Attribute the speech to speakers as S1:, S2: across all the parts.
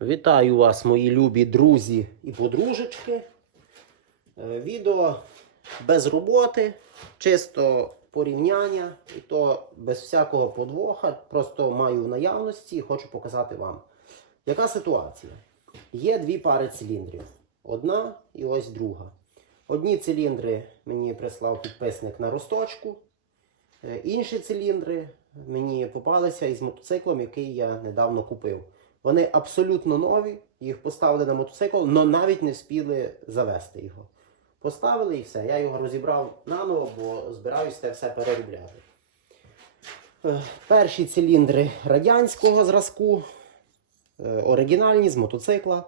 S1: Вітаю вас, мої любі друзі і подружечки. Е, Відео без роботи, чисто порівняння, і то без всякого подвоха. Просто маю в наявності і хочу показати вам. Яка ситуація? Є дві пари циліндрів. Одна і ось друга. Одні циліндри мені прислав підписник на росточку. Е, Інші циліндри мені попалися із мотоциклом, який я недавно купив. Вони абсолютно нові, їх поставили на мотоцикл, але навіть не встигли завести його. Поставили і все. Я його розібрав наново, бо збираюся це все переробляти. Е, Перші циліндри радянського зразку, е, оригінальні з мотоцикла.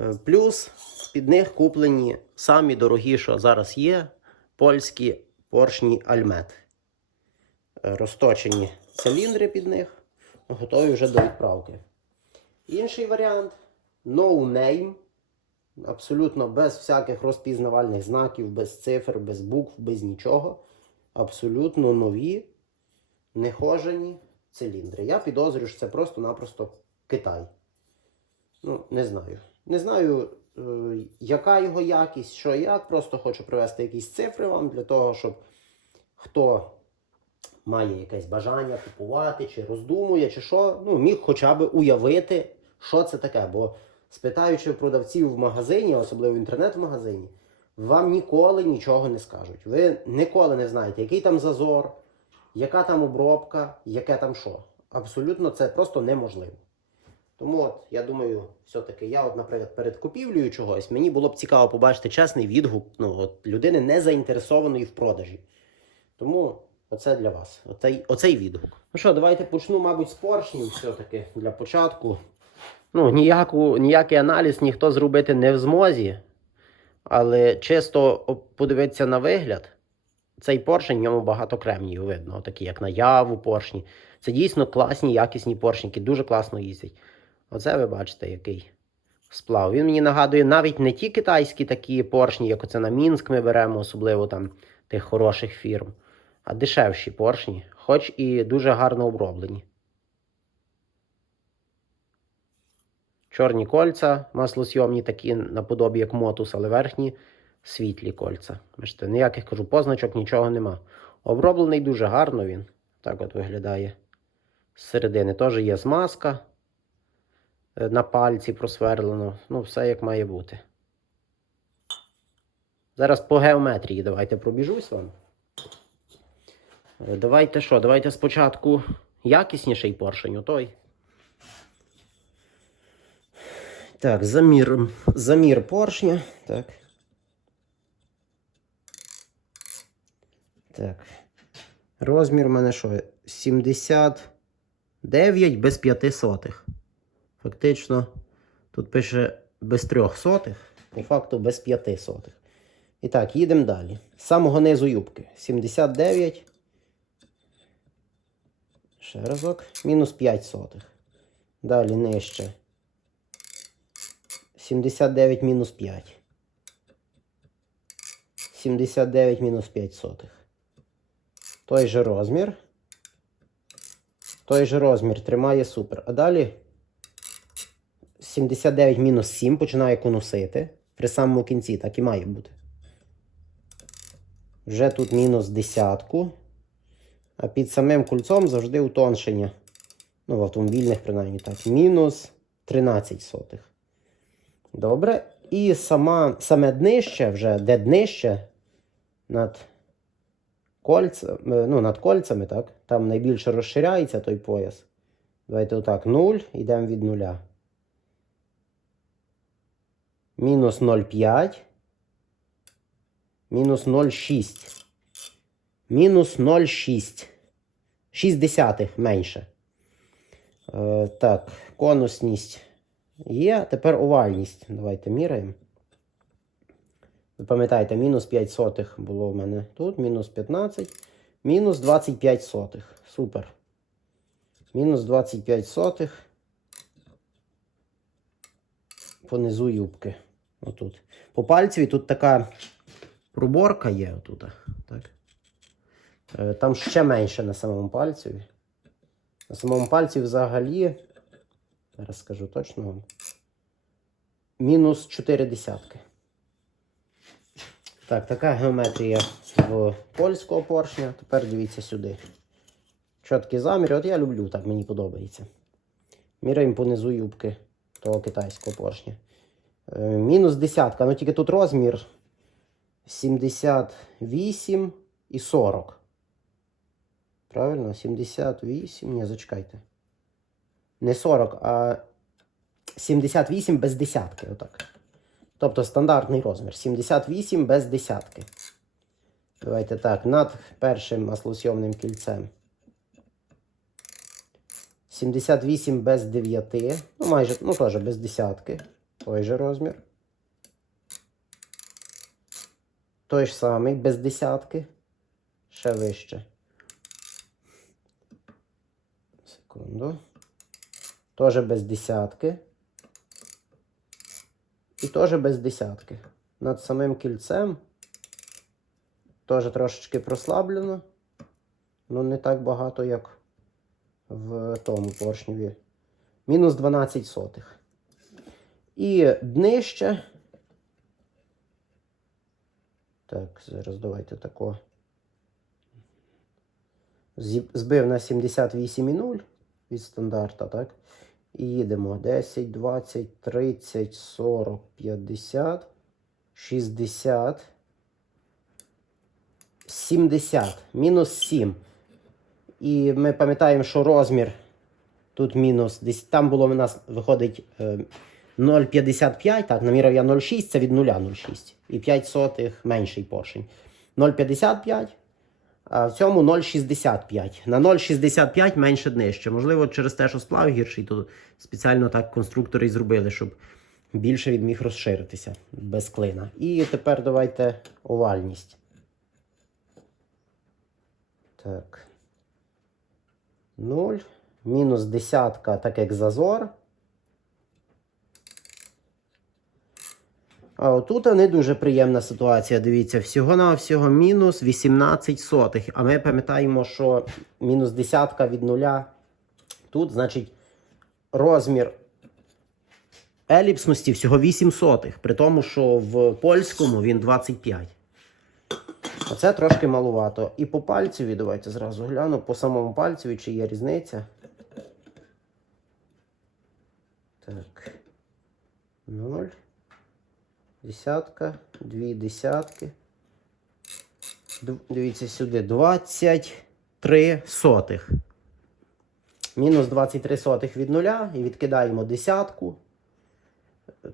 S1: Е, Плюс під них куплені самі дорогі, що зараз є, польські поршні Альмет. Розточені циліндри під них, готові вже до відправки. Інший варіант no name. Абсолютно без всяких розпізнавальних знаків, без цифр, без букв, без нічого. Абсолютно нові, нехожені циліндри. Я підозрюю, що це просто-напросто Китай. Ну, не знаю. Не знаю, е, яка його якість, що як. Просто хочу привести якісь цифри вам для того, щоб хто має якесь бажання купувати, чи роздумує, чи що, ну, міг хоча б уявити, що це таке. Бо спитаючи продавців в магазині, особливо в інтернет-магазині, вам ніколи нічого не скажуть. Ви ніколи не знаєте, який там зазор, яка там обробка, яке там що. Абсолютно це просто неможливо. Тому от, я думаю, все-таки я, от, наприклад, перед купівлею чогось, мені було б цікаво побачити чесний відгук ну, от, людини не заінтересованої в продажі. Тому оце для вас. Оцей, оцей відгук. Ну що, давайте почну, мабуть, з поршнів все-таки для початку. Ну, ніяку, ніякий аналіз ніхто зробити не в змозі. Але чисто подивитися на вигляд, цей поршень, в ньому багато кремнію видно, такі як на яву поршні. Це дійсно класні, якісні поршні, які дуже класно їздять. Оце ви бачите, який сплав. Він мені нагадує навіть не ті китайські такі поршні, як оце на Мінськ ми беремо, особливо там тих хороших фірм, а дешевші поршні, хоч і дуже гарно оброблені. Чорні кольця, маслосйомні такі наподобі як мотус, але верхні світлі кольця. Бачите, ніяких кажу позначок, нічого нема. Оброблений дуже гарно він. Так от виглядає. З середини теж є змазка. Е, На пальці просверлено. Ну, все як має бути. Зараз по геометрії давайте пробіжусь вам. Е, Давайте що? Давайте спочатку якісніший поршень, отой. Так, замір, замір поршня. Так. Так. Розмір у мене що? 79 без 5 сотих. Фактично, тут пише без 3 сотих, по факту без 5 сотих. І так, їдемо далі. З самого низу юбки. 79. Ще разок. Мінус 5 сотих. Далі нижче. 79 мінус 5. 79 мінус 5 сотих. Той же розмір. Той же розмір тримає супер. А далі 79 мінус 7 починає конусити. При самому кінці так і має бути. Вже тут мінус десятку. А під самим кульцом завжди утоншення. Ну, в автомобільних, принаймні так. Мінус 13 сотих. Добре. І сама, саме днище, вже де днище над кольцями, ну, над кольцями, так? Там найбільше розширяється той пояс. Давайте отак. 0, йдемо від нуля. Мінус 0,5. Мінус 0,6. Мінус 0,6. 6 десятих менше. Е, так, конусність є. Тепер овальність. Давайте міряємо. Ви пам'ятаєте, мінус 5 сотих було в мене тут, мінус 15, мінус 25 сотих. Супер. Мінус 25 сотих. Понизу юбки. Отут. По пальцеві тут така проборка є отут. Е, Там ще менше на самому пальцеві. На самому пальці взагалі Зараз скажу точно. Мінус 4 десятки. Так, така геометрія в польського поршня. Тепер дивіться сюди. Чіткий замір. От я люблю, так мені подобається. Міряємо понизу юбки того китайського поршня. Е, мінус десятка. Ну тільки тут розмір 78 і 40. Правильно? 78. Ні, зачекайте. Не 40, а 78 без десятки. Отак. Тобто стандартний розмір. 78 без десятки. Давайте так, над першим маслосйомним кільцем. 78 без 9. Ну, майже, ну теж без десятки. Той же розмір. Той ж самий, без десятки. Ще вище. Секунду. Теж без десятки. І теж без десятки. Над самим кільцем. Теж трошечки прослаблено. Ну, не так багато, як в тому поршневі. Мінус 12 сотих. І днище. Так, зараз давайте тако. Збив на 78,0 від стандарта, так? І їдемо 10, 20, 30, 40, 50, 60, 70. Мінус 7. І ми пам'ятаємо, що розмір тут мінус. Десь там було у нас виходить е, 0,55. Так, наміряв я 0,6, це від 0,06. І 5 сотих менший поршень. 0,55. В цьому 0,65. На 0,65 менше днище. Можливо, через те, що сплав гірший, то спеціально так конструктори і зробили, щоб більше він міг розширитися без клина. І тепер давайте овальність. Так. 0. Мінус десятка, так як зазор. А отут не дуже приємна ситуація. Дивіться, всього-навсього мінус 18 сотих. А ми пам'ятаємо, що мінус десятка від нуля. Тут, значить, розмір еліпсності всього 8 сотих. При тому, що в польському він 25. Оце трошки малувато. І по пальцеві, давайте зразу гляну, по самому пальцеві, чи є різниця. Так. 0. Десятка, дві десятки. Дивіться сюди. 23 сотих. Мінус 23 сотих від нуля і відкидаємо десятку.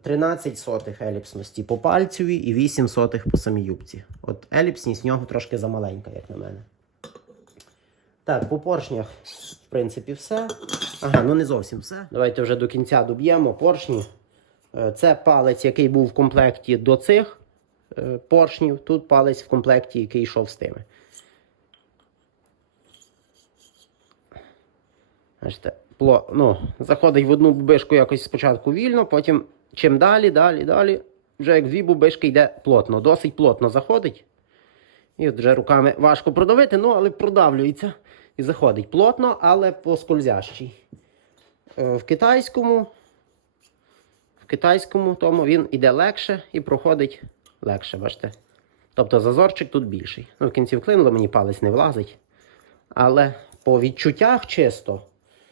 S1: 13 сотих еліпсності по пальцеві і 8 сотих по самій юбці. От еліпсність в нього трошки замаленька, як на мене. Так, по поршнях, в принципі, все. Ага, ну не зовсім все. Давайте вже до кінця доб'ємо поршні. Е, Це палець, який був в комплекті до цих е, поршнів. Тут палець в комплекті, який йшов з тими. Бачите, ну, заходить в одну бубишку якось спочатку вільно, потім чим далі, далі, далі, вже як дві бубишки йде плотно, досить плотно заходить. І от вже руками важко продавити, ну, але продавлюється і заходить плотно, але по скользящій. Е, В китайському в китайському тому він іде легше і проходить легше, бачите. Тобто зазорчик тут більший. Ну, в кінці вклинуло, мені палець не влазить. Але по відчуттях чисто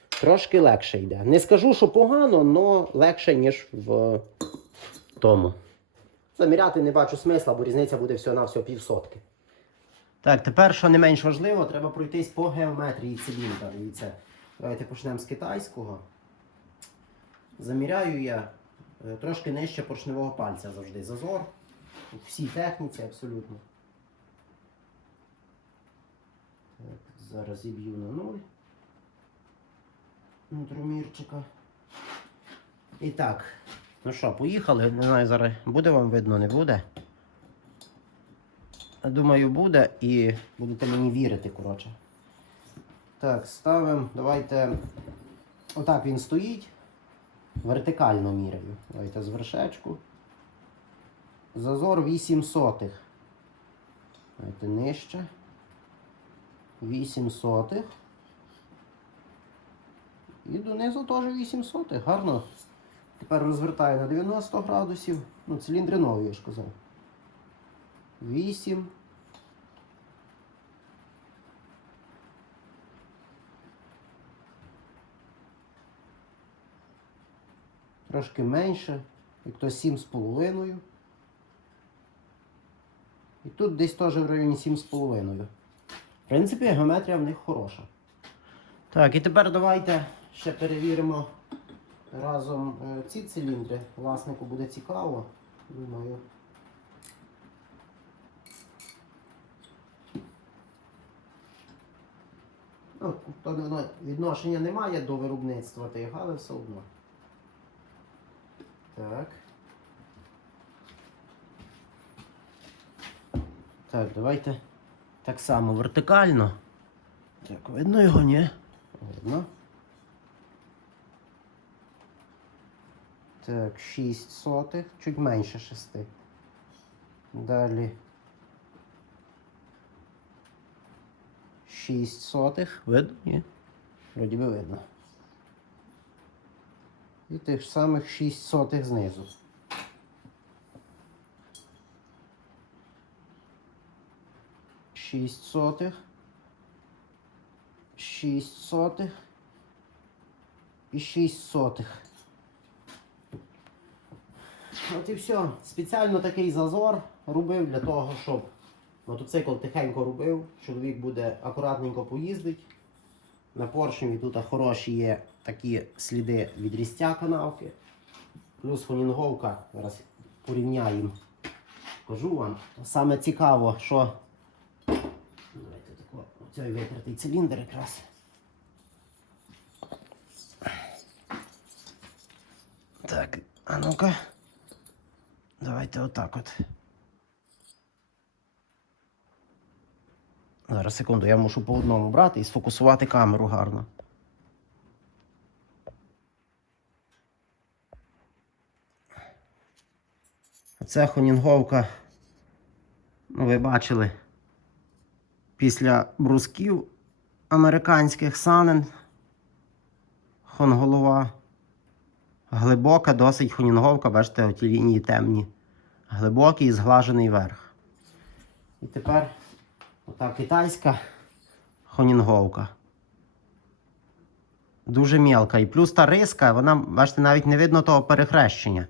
S1: трошки легше йде. Не скажу, що погано, але легше, ніж в тому. Заміряти не бачу смисла, бо різниця буде всього-навсього півсотки. Так, тепер, що не менш важливо, треба пройтись по геометрії циліндра. Дивіться, давайте почнемо з китайського. Заміряю я трошки нижче поршневого пальця завжди. Зазор. У всій техніці абсолютно. Так, зараз зіб'ю на нуль. Нутромірчика. І так. Ну що, поїхали? Не знаю, зараз буде вам видно, не буде. Думаю, буде і будете мені вірити, коротше. Так, ставимо. Давайте. Отак він стоїть. Вертикально міряю. Давайте з вершечку. Зазор 8 сотих. Давайте нижче. 8 сотих. І донизу теж 800. Гарно. Тепер розвертаю на 90 градусів. Ну, циліндри нові, я ж казав. 8. Трошки менше, як то 7,5. І тут десь теж в районі 7,5. В принципі, геометрія в них хороша. Так, і тепер давайте ще перевіримо разом е, ці циліндри. Власнику буде цікаво. Думаю. Ну, відношення немає до виробництва тих, але все одно. Так. Так, давайте так само вертикально. Так, видно його, ні? Видно. Так, 6 сотих, чуть менше 6. Далі. 6 сотих. Видно? Ні? Вроді би видно. І тих самих 6 сотих знизу. Шість сотих. Шість сотих. І шість сотих. От і все. Спеціально такий зазор робив для того, щоб мотоцикл тихенько робив. Чоловік буде акуратненько поїздить. На поршневі тут хороші є такі сліди від різця канавки. Плюс фонінговка. Зараз порівняємо. Кажу вам. Саме цікаво, що. Давайте тако, оцей витертий циліндр якраз. Так, а ну-ка. Давайте отак от. Зараз секунду, я мушу по одному брати і сфокусувати камеру гарно. Це хонінговка, ну ви бачили, після брусків американських санен. Хонголова. Глибока, досить хонінговка, бачите, оті лінії темні. Глибокий і зглажений верх. І тепер ота китайська хонінговка. Дуже мілка. І плюс та риска, вона, бачите, навіть не видно того перехрещення.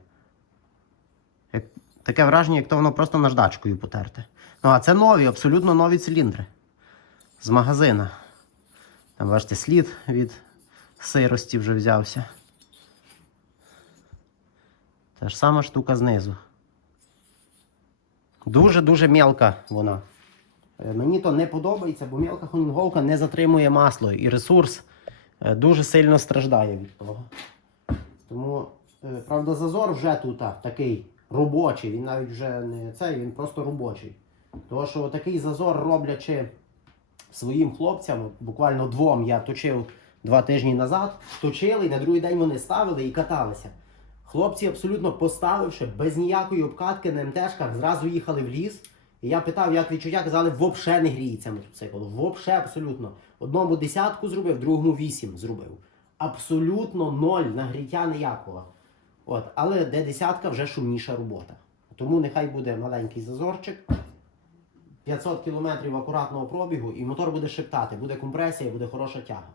S1: Таке враження, як то воно просто наждачкою потерте. Ну, а це нові, абсолютно нові циліндри. З магазина. Там, бачите, слід від сирості вже взявся. Та ж сама штука знизу. Дуже-дуже мелка вона. Е, Мені то не подобається, бо мелка хонінговка не затримує масло і ресурс е, дуже сильно страждає від того. Тому, е, правда, зазор вже тут такий робочий. Він навіть вже не цей, він просто робочий. Тому що такий зазор роблячи своїм хлопцям, буквально двом я точив два тижні назад, точили і на другий день вони ставили і каталися. Хлопці, абсолютно поставивши, без ніякої обкатки на МТшках, зразу їхали в ліс. І я питав, як відчуття, казали, взагалі не гріється мотоцикл. Взагалі, абсолютно. Одному десятку зробив, другому вісім зробив. Абсолютно ноль нагріття ніякого. От, але де десятка вже шумніша робота. Тому нехай буде маленький зазорчик. 500 км акуратного пробігу, і мотор буде шептати, буде компресія, буде хороша тяга.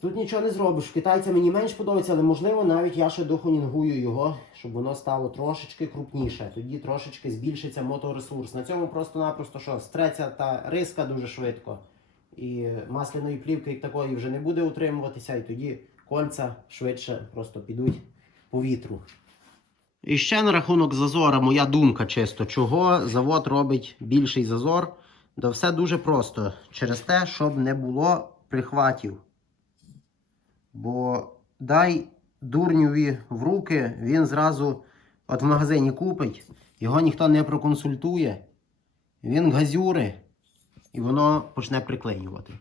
S1: Тут нічого не зробиш. Китайця мені менш подобається, але можливо навіть я ще дохонінгую його, щоб воно стало трошечки крупніше. Тоді трошечки збільшиться моторесурс. На цьому просто-напросто що стреться та риска дуже швидко. І масляної плівки як такої вже не буде утримуватися, і тоді кольця швидше просто підуть по вітру. І ще на рахунок зазора, моя думка чисто, чого завод робить більший зазор. Да все дуже просто. Через те, щоб не було прихватів. Бо дай дурнюві в руки, він зразу от в магазині купить, його ніхто не проконсультує, він газюри і воно почне приклеювати.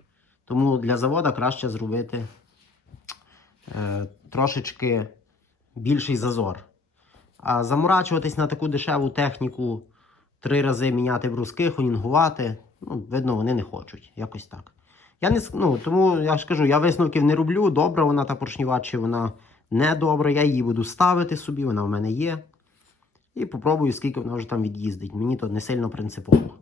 S1: Тому для завода краще зробити трошечки більший зазор. А заморачуватись на таку дешеву техніку, три рази міняти бруски, хонінгувати, ну, видно, вони не хочуть. Якось так. Я не ну, тому я ж кажу, я висновків не роблю. Добра вона та поршніва, чи вона не добра. Я її буду ставити собі, вона в мене є. І попробую, скільки вона вже там від'їздить. Мені то не сильно принципово.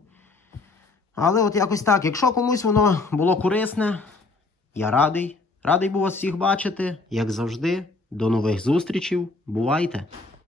S1: Але от якось так, якщо комусь воно було корисне, я радий. Радий був вас всіх бачити, як завжди. До нових зустрічей. Бувайте!